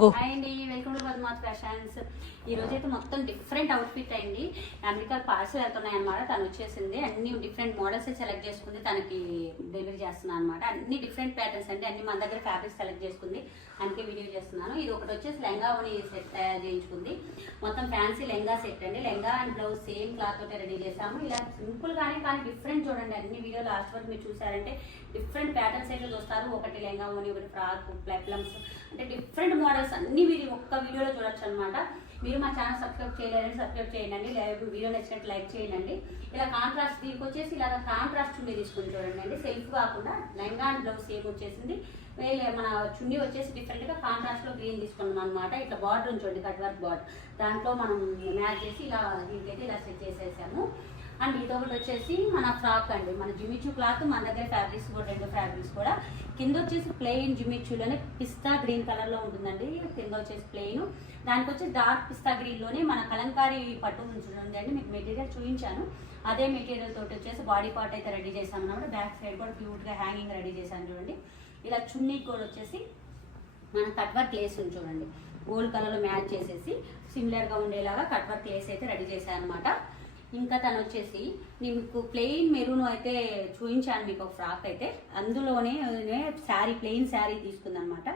Go. Hi అండి, welcome to Padmavati fashions. ఈ రోజు అయితే మొత్తం డిఫరెంట్ అవుట్ఫిట్ అయింది. అమెరికా పార్సల్ వెళ్తున్నాయి అనమాట. తను వచ్చేసింది, అన్ని డిఫరెంట్ మోడల్స్ సెలెక్ట్ చేసుకుంది, తనకి డెలివరీ చేస్తున్నాను అనమాట. అన్ని డిఫరెంట్ ప్యాటర్న్స్ అండి, అన్ని మన దగ్గర ఫ్యాబ్రిక్స్ సెలెక్ట్ చేసుకుంది, అందుకే వీడియో చేస్తున్నాను. ఇది ఒకటి వచ్చేసి లెంగా ఓని సెట్ తయారు చేయించుకుంది. మొత్తం ఫ్యాన్సీ లెంగా సెట్ అండి. Lehenga and blouse same cloth తోటి రెడీ చేసాము. ఇలా సింపుల్ గానే కానీ డిఫరెంట్ చూడండి. అన్ని వీడియో లాస్ట్ వరకు మీరు చూసారంటే డిఫరెంట్ ప్యాటర్న్స్ అయితే చూస్తారు. ఒకటి లెంగా ఓని, ఒకటి ఫ్రాక్, ప్లమ్స్, అంటే డిఫరెంట్ మోడల్స్ అన్ని మీరు ఒక్క వీడియోలో చూడొచ్చు అనమాట. మీరు మా ఛానల్ సబ్స్క్రైబ్ చేయలేదంటే సబ్స్క్రైబ్ చేయండి. వీడియో నచ్చినట్టు లైక్ చేయండి. ఇలా కాంట్రాస్ట్, దీనికి వచ్చేసి ఇలా కాంట్రాస్ట్ చున్నీ తీసుకుని చూడండి అండి. సెల్ఫ్ కాకుండా లెంగా అండ్ బ్లౌజ్ సేమ్ వచ్చేసింది. మన చున్నీ వచ్చేసి డిఫరెంట్గా కాంట్రాస్ట్లో గ్రీన్ తీసుకున్నాం అనమాట. ఇట్లా బార్డర్ ఉంచండి, కట్ వర్క్ బార్డర్, దాంట్లో మనం మ్యాచ్ చేసి ఇలా దీనికైతే ఇలా సెట్ చేసేసాము. అండ్ ఇదొకటి వచ్చేసి మన ఫ్రాక్ అండి. మన జిమిచూ క్లాత్, మన దగ్గర ఫ్యాబ్రిక్స్ కూడా రెండు ఫ్యాబ్రిక్స్ కూడా. కింద వచ్చేసి ప్లెయిన్ జిమిచూలోనే పిస్తా గ్రీన్ కలర్లో ఉంటుందండి. కింద వచ్చేసి ప్లెయిన్, దానికి వచ్చి డార్క్ పిస్తా గ్రీన్లోనే మన కలంకారీ పట్టు ఉంటుందండి. మీకు మెటీరియల్ చూపించాను. అదే మెటీరియల్ తోటి వచ్చేసి బాడీ పార్ట్ అయితే రెడీ చేసాము అనమాట. బ్యాక్ సైడ్ కూడా క్యూట్గా హ్యాంగింగ్ రెడీ చేశాను చూడండి. ఇలా చున్నీకి కూడా వచ్చేసి మన కట్ వర్క్ లేస్ ఉంది చూడండి, గోల్డ్ కలర్లో మ్యాచ్ చేసేసి సిమిలర్గా ఉండేలాగా కట్ వర్క్ లేస్ అయితే రెడీ చేశాను అనమాట. ఇంకా తను వచ్చేసి మీకు ప్లెయిన్ మెరూన్ అయితే చూపించాను మీకు ఒక ఫ్రాక్ అయితే. అందులోనే శారీ, ప్లెయిన్ శారీ తీసుకుంది అనమాట.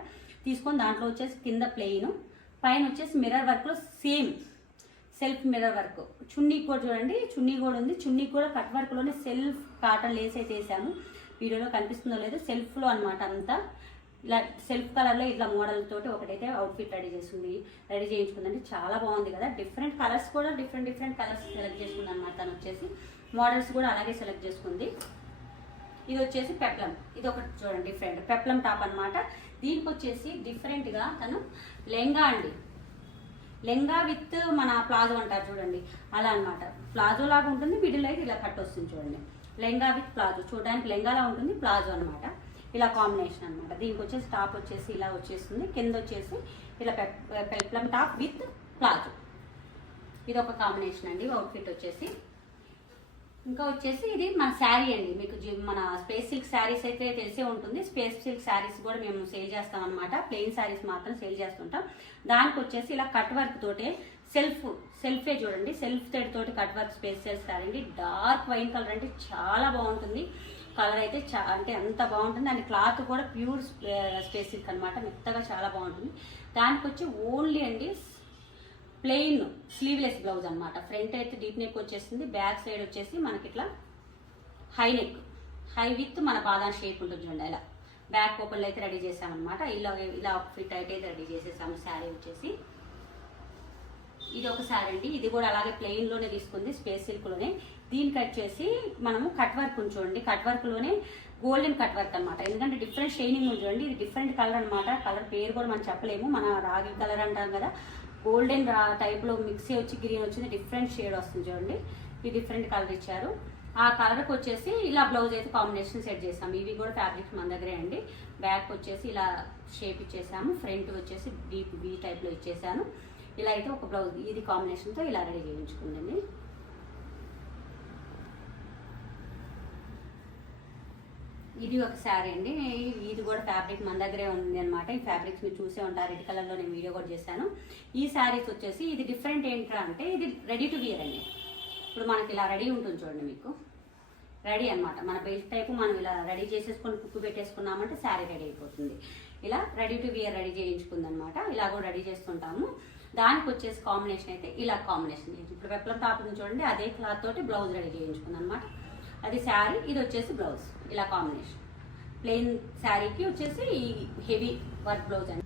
తీసుకొని దాంట్లో వచ్చేసి కింద ప్లెయిన్, పైన వచ్చేసి మిర్రర్ వర్క్లో సేమ్ సెల్ఫ్ మిర్రర్ వర్క్. చున్నీ కూడా చూడండి, చున్నీ కూడా ఉంది. చున్నీ కూడా కట్ వర్క్లోనే సెల్ఫ్ కాటన్ లేస్ అయితే వేసాము. వీడియోలో కనిపిస్తుందో లేదో, సెల్ఫ్లో అనమాట అంతా. ఇలా సెల్ఫ్ కలర్లో ఇట్లా మోడల్ తోటి ఒకటైతే అవుట్ఫిట్ రెడీ చేయించుకుందండి. చాలా బాగుంది కదా. డిఫరెంట్ కలర్స్ కూడా డిఫరెంట్ కలర్స్ సెలెక్ట్ చేసుకుంది అనమాట. తను వచ్చేసి మోడల్స్ కూడా అలాగే సెలెక్ట్ చేసుకుంది. ఇది వచ్చేసి పెప్లం, ఇది ఒకటి చూడండి డిఫరెంట్ పెప్లం టాప్ అనమాట. దీనికి వచ్చేసి డిఫరెంట్గా తను లెంగా అండి, లెంగా విత్ మన ప్లాజో అంటారు చూడండి, అలా అనమాట. ప్లాజో లాగా ఉంటుంది, మిడిల్ అయితే ఇలా కట్ వస్తుంది చూడండి. లెంగా విత్ ప్లాజో, చూడడానికి లెంగాలా ఉంటుంది, ప్లాజో అనమాట. ఇలా కాంబినేషన్ అనమాట. దీనికి వచ్చేసి టాప్ వచ్చేసి ఇలా వచ్చేస్తుంది, కింద వచ్చేసి ఇలా పెప్లం టాప్ విత్ ప్లాజో. ఇది ఒక కాంబినేషన్ అండి అవుట్ఫిట్ వచ్చేసి. ఇంకా వచ్చేసి ఇది మన శారీ అండి. మీకు మన స్పేస్ సిల్క్ శారీస్ అయితే తెలిసే ఉంటుంది. స్పేస్ సిల్క్ శారీస్ కూడా మేము సేల్ చేస్తాం అనమాట. ప్లెయిన్ శారీస్ మాత్రం సేల్ చేస్తుంటాం. దానికి వచ్చేసి ఇలా కట్ వర్క్ తోటే సెల్ఫే చూడండి, సెల్ఫ్ థ్రెడ్ తోటి cut work space silk sari అండి. డార్క్ వైన్ కలర్ అంటే చాలా బాగుంటుంది. కలర్ అయితే అంటే అంత బాగుంటుంది. అండ్ క్లాత్ కూడా ప్యూర్ స్పేస్ సిల్క్ అనమాట, మెత్తగా చాలా బాగుంటుంది. దానికి వచ్చి ఓన్లీ అండి ప్లెయిన్ స్లీవ్లెస్ బ్లౌజ్ అనమాట. ఫ్రంట్ అయితే డీప్ నెక్ వచ్చేసింది, బ్యాక్ సైడ్ వచ్చేసి మనకి ఇట్లా హై నెక్, హై విత్ మన బాదాం షేప్ ఉంటుంది చూడండి. ఇలా బ్యాక్ ఓపెన్లో అయితే రెడీ చేసామన్నమాట. ఇలా ఫిట్ అయితే రెడీ చేసేసాము. శారీ వచ్చేసి ఇది ఒక శారీ అండి. ఇది కూడా అలాగే ప్లెయిన్లోనే తీసుకుంది, స్పేస్ సిల్క్లోనే. దీనికి వచ్చేసి మనము కట్ వర్క్ చూడండి, కట్ వర్క్లోనే గోల్డెన్ కట్ వర్క్ అనమాట. ఎందుకంటే డిఫరెంట్ షైనింగ్ ఉంది చూడండి. ఇది డిఫరెంట్ కలర్ అనమాట. కలర్ పేరు కూడా మనం చెప్పలేము, మన రాగి కలర్ అంటాం కదా. గోల్డెన్ టైప్లో మిక్సీ వచ్చి గ్రీన్ వచ్చింది, డిఫరెంట్ షేడ్ వస్తుంది చూడండి. ఇది డిఫరెంట్ కలర్ ఇచ్చారు. ఆ కలర్కి వచ్చేసి ఇలా బ్లౌజ్ అయితే కాంబినేషన్ సెట్ చేసాము. ఇవి కూడా ఫ్యాబ్రిక్స్ మన దగ్గరే అండి. బ్యాక్ వచ్చేసి ఇలా షేప్ ఇచ్చేసాము, ఫ్రంట్ వచ్చేసి డీప్ బీ టైప్లో ఇచ్చేసాను. ఇలా అయితే ఒక బ్లౌజ్ ఇది కాంబినేషన్తో ఇలా రెడీ చేయించుకుందండి. ఇది ఒక శారీ అండి. ఇది కూడా ఫ్యాబ్రిక్ మన దగ్గరే ఉంది అనమాట. ఈ ఫ్యాబ్రిక్స్ మీరు చూసే ఉంటారు, రెడ్ కలర్లో నేను వీడియో కూడా చేశాను. ఈ శారీస్ వచ్చేసి ఇది డిఫరెంట్ ఏంట్రా అంటే ఇది రెడీ టు వియర్ అండి. ఇప్పుడు మనకి ఇలా రెడీ ఉంటుంది చూడండి, మీకు రెడీ అనమాట. మన బెల్ట్ టైపు మనం ఇలా రెడీ చేసేసుకొని కుక్కు పెట్టేసుకున్నామంటే శారీ రెడీ అయిపోతుంది. ఇలా రెడీ టు వియర్ రెడీ చేయించుకుంది అనమాట. ఇలా కూడా రెడీ చేస్తుంటాము. దానికి వచ్చేసి కాంబినేషన్ అయితే ఇలా కాంబినేషన్. ఇప్పుడు పెప్లం టాప్ చూడండి, అదే క్లాత్ తోటి బ్లౌజ్ రెడీ చేయించుకుంది అనమాట. అది శారీ, ఇది వచ్చేసి బ్లౌజ్. ఇలా కాంబినేషన్ ప్లెయిన్ శారీకి వచ్చేసి హెవీ వర్క్ బ్లౌజ్ అండి.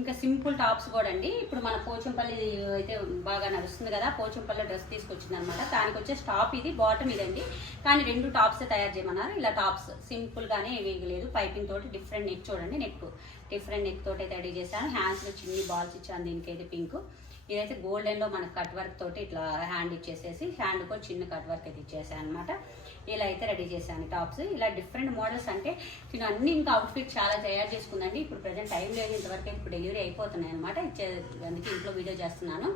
ఇంకా సింపుల్ టాప్స్ కూడా అండి. ఇప్పుడు మన పోచంపల్లి అయితే బాగా నడుస్తుంది కదా, పోచంపల్లి డ్రెస్ తీసుకొచ్చింది అనమాట. దానికి వచ్చేసి టాప్ ఇది, బాటమ్ ఇదండి. కానీ రెండు టాప్స్ తయారు చేయమన్నారు. ఇలా టాప్స్ సింపుల్గానే వేయలేదు, పైపింగ్ తోటి డిఫరెంట్ నెక్ చూడండి, నెక్ డిఫరెంట్ నెక్ తోటి అయితే రెడీ చేశాను. హ్యాండ్స్లో చిన్ని బాల్స్ ఇచ్చాను. దీనికైతే పింక్, ఇదైతే గోల్డెన్లో మన కట్ వర్క్ తోటి ఇట్లా హ్యాండ్ ఇచ్చేసేసి హ్యాండ్ కూడా చిన్న కట్ వర్క్ అయితే ఇచ్చేసాను అనమాట. ఇలా అయితే రెడీ చేశాను టాప్స్. ఇలా డిఫరెంట్ మోడల్స్ అంటే నేను అన్ని ఇంకా అవుట్ఫిట్ చాలా తయారు చేసుకుందండి. ఇప్పుడు ప్రజెంట్ టైం లేదు, ఇంతవరకు ఇప్పుడు డెలివరీ అయిపోతున్నాయి అనమాట. అందుకే ఇంట్లో వీడియో చేస్తున్నాను.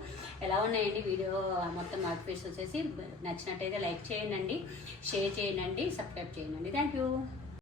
ఎలా ఉన్నాయండి వీడియో మొత్తం అవుట్ఫిట్స్ వచ్చేసి నచ్చినట్టయితే లైక్ చేయండి, షేర్ చేయండి, సబ్స్క్రైబ్ చేయండి. Thank you.